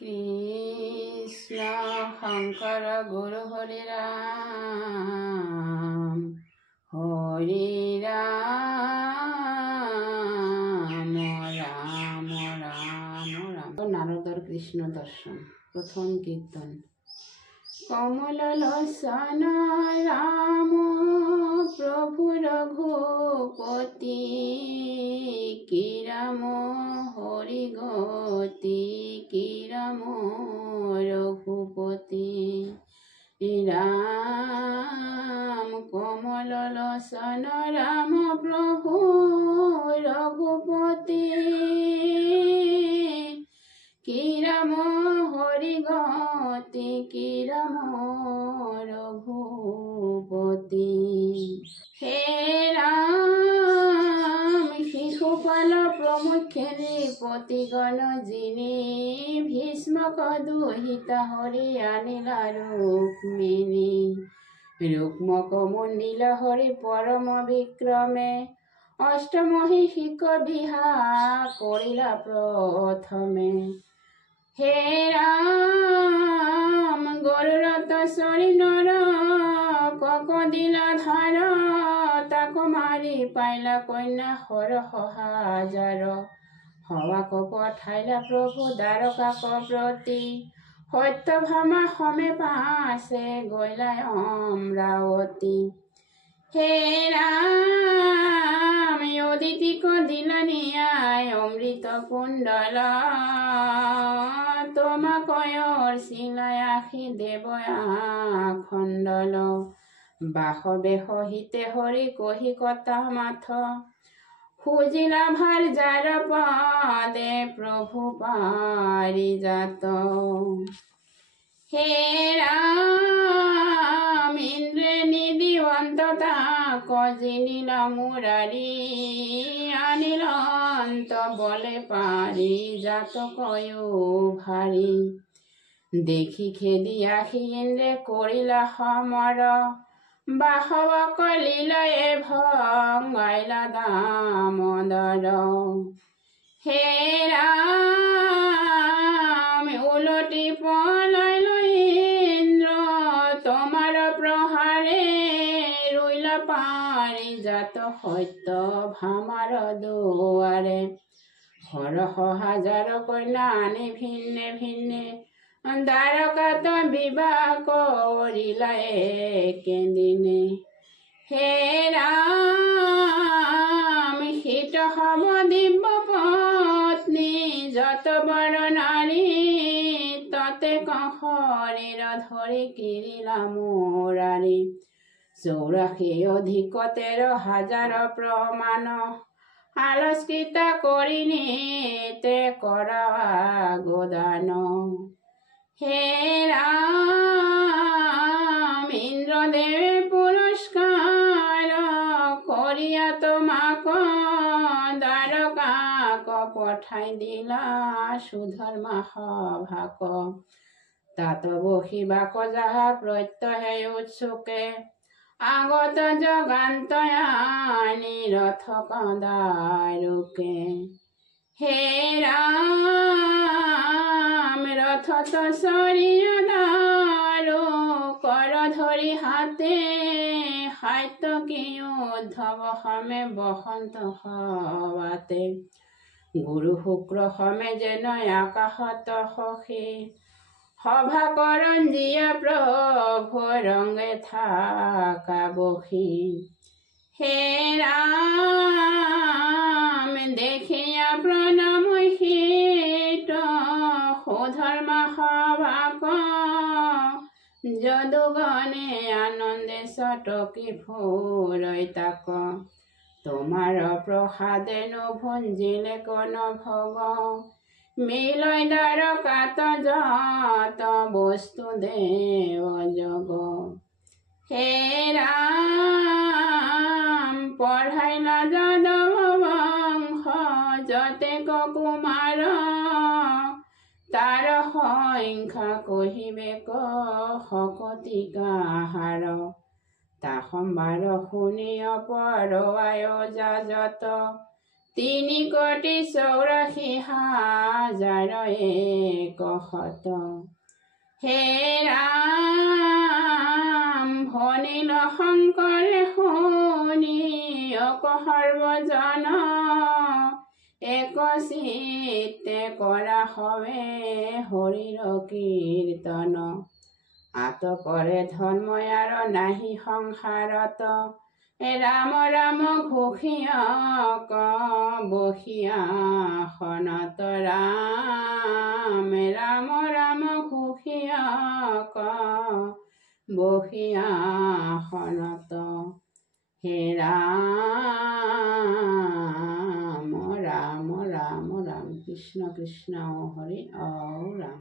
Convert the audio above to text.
কৃষ্ণ শঙ্কৰ গুৰু হৰি ৰাম রাম রাম রাম। নারদর কৃষ্ণ দর্শন প্রথম কীর্তন। কমল লোচন রাম প্রভু রঘুপতি, কি রাম হরি গতি, কি রাম রঘুপতি। রাম কমল লোচন রাম প্রভু রঘুপতি, কি রাম হরি গতি, কি রাম রঘুপতি। হে রাম শিশুপাল প্রমুখে নৃপতিগণ, যিনি ভীষ্মক দুহিতা হরি আনিলা রুক্মিণী। রুক্মক মন্ডিল হরি পরম বিক্রমে, অষ্টমহিষিক বিহা করিলা প্রথমে। হে রাম গরুরথ সরি নর ককদিলা ধার, তাকো মারি পাইলা কন্যা হর হাজার। হওয়াক পঠাইলা প্রভু দ্বারকাক প্রতি, সত্যভামা সমেত পাছে গইলা অমরাৱতী। হে রাম অদিতিক দিলা নিয়াই অমৃত কুণ্ডল, তোমাকয়ৰ চিলাই আশী দেৱ আখণ্ডল। বাসবে সহিতে হৰি কহি কতা মাথ, খুজিলা ভাল যাৰ পদে প্ৰভু পাৰিজাত। হে ৰাম ইন্দ্ৰে নিদিৱন্ত তাক জিনিলা মুৰাৰী, আনিল অন্ত বলে পাৰিজাত কয়ো ভাৰী। দেখি খেদি আহি ইন্দ্ৰে কৰিলা সমৰ, বাসৱ কলিলয়ে ভঙ্গাইলা দামোদৰ। হে ৰাম উলটি পলাই লৈ ইন্দ্ৰ, তোমাৰ প্ৰহাৰে ৰুইলা পাৰিজাত সত্যভামাৰ দুৱাৰে। হৰহ হাজাৰ কন্যা আনি ভিন্নে ভিন্নে, দ্বাৰকাত বিবাহ কৰিলা একেদিনে। হে ৰাম হিত হব দিব্য পত্নী, যত বৰ নাৰী ততে শৰীৰ ধৰি কিৰিলা মুৰাৰী। 84 অধিক 13,000 প্ৰমাণ, আলস্কৃতা কৰি নিতে কৰা গোদান। হে ৰাম ইন্দ্ৰদেৱে পুৰস্কাৰ কৰিয়া তোমাক দ্বাৰকাক পঠাই দিলা সুধৰ্মা সভাক। তাত বহিবাক যাহা প্ৰত্যহে উৎসুকে, আগত জগান্তই আনি ৰথক দাৰুকে। হে ৰাম ৰথত চৰিয়া দাৰু, কৰ ধৰি হাতে সাত্যকী উদ্ধৱ সমে বসন্ত সবাতে। গুৰু শুক্ৰ সমে যেন আকাশত সখী, সভা কৰঞ্জিয়া প্ৰভু ৰংগে থাকা বসী। হে ৰাম দেখিয়া প্ৰণামহিত, সুধৰ্মা সভাক যদুগণে আনন্দে চটকি ফুৰৈ তাক। তোমাৰ প্ৰসাদে নুভুঞ্জিলে কোন ভোগ, মিলয় দ্বাৰকাত যত বস্তু দেৱ যোগ। হে ৰাম পঢ়াইলা যাদৱ বংশ, যতেক কুমাৰ তাৰ সংখ্যা কহিবে শকতি কাহাৰ। তা সম্বাৰ শুনি অপৰৱায় যাজত, 3,84,100 হে ৰাম ভনিল শংকৰে শুনি অক সৰ্বজন এক চিত্তে কৰা হবে হৰিৰ কীৰ্তন আতপৰে ধৰ্মই আৰু নাহি সংসাৰত ৰাম ৰাম ঘোষিয়ক বসিয়াসনত ৰাম ৰাম ৰাম ঘোষিয়ক বসিয়াসনত হে ৰাম ৰাম ৰাম ৰাম কৃষ্ণ কৃষ্ণ হৰি ৰাম।